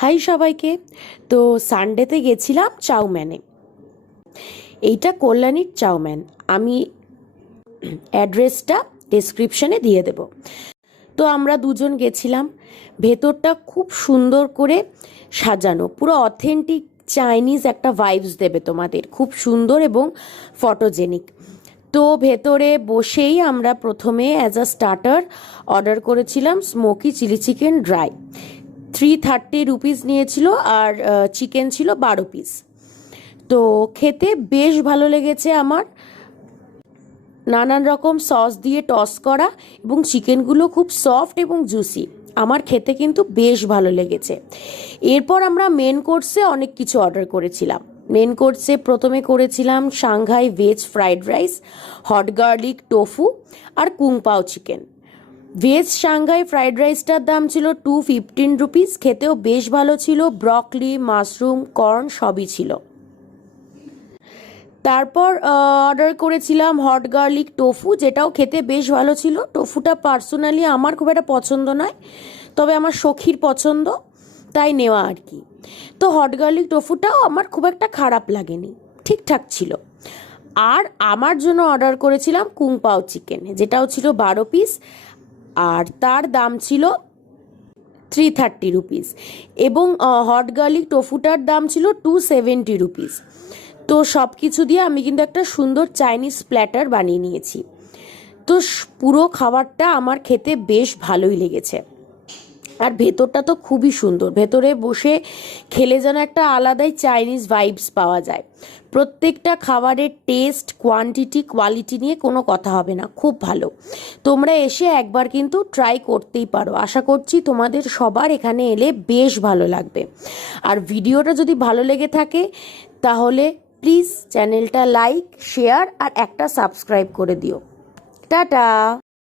High সবাইকে। তো সানডেতে গেছিলাম চাউম্যানে। এইটা কল্যাণীর চাউম্যান। আমি অ্যাড্রেসটা ডেসক্রিপশনে দিয়ে দেব। তো আমরা দুজন গেছিলাম। ভেতরটা খুব সুন্দর করে সাজানো, পুরো অথেন্টিক চাইনিজ একটা ভাইবস দেবে তোমাদের, খুব সুন্দর এবং ফটোজেনিক। তো ভেতরে বসেই আমরা প্রথমে অ্যাজ আ স্টার্টার অর্ডার করেছিলাম smoky chilli chicken dry. 330 rupees নিয়েছিল, আর চিকেন ছিল 12 পিস। তো খেতে বেশ ভালো লেগেছে আমার। নানান রকম সস দিয়ে টস করা এবং চিকেনগুলো খুব সফট এবং জুসি। আমার খেতে কিন্তু বেশ ভালো লেগেছে। এরপর আমরা মেন কোর্সে অনেক কিছু অর্ডার করেছিলাম। মেন কোর্সে প্রথমে করেছিলাম Shanghai veg fried rice, hot garlic tofu আর kung pao chicken. Veg Shanghai fried রাইসটার দাম ছিল 215 রুপিস। খেতেও বেশ ভালো ছিল, ব্রকলি, মাশরুম, কর্ন সবই ছিল। তারপর অর্ডার করেছিলাম হট গার্লিক টোফু, যেটাও খেতে বেশ ভালো ছিল। টোফুটা পার্সোনালি আমার খুব একটা পছন্দ নয়, তবে আমার সখীর পছন্দ, তাই নেওয়া আর কি। তো হট গার্লিক টোফুটাও আমার খুব একটা খারাপ লাগেনি, ঠিকঠাক ছিল। আর আমার জন্য অর্ডার করেছিলাম কুংপাও চিকেন, যেটাও ছিল 12 পিস, আর তার দাম ছিল 330 রুপিস। এবং হট গার্লিক টোফুটার দাম ছিল 270 রুপিস। তো সব কিছু দিয়ে আমি কিন্তু একটা সুন্দর চাইনিজ প্ল্যাটার বানিয়ে নিয়েছি। তো পুরো খাবারটা আমার খেতে বেশ ভালোই লেগেছে। আর ভেতরটা তো খুবই সুন্দর, ভেতরে বসে খেলে যেন একটা আলাদাই চাইনিজ ভাইবস পাওয়া যায়। প্রত্যেকটা খাবারের টেস্ট, কোয়ান্টিটি, কোয়ালিটি নিয়ে কোনো কথা হবে না, খুব ভালো। তোমরা এসে একবার কিন্তু ট্রাই করতেই পারো। আশা করছি তোমাদের সবার এখানে এলে বেশ ভালো লাগবে। আর ভিডিওটা যদি ভালো লেগে থাকে তাহলে প্লিজ চ্যানেলটা লাইক, শেয়ার আর একটা সাবস্ক্রাইব করে দিও। টাটা।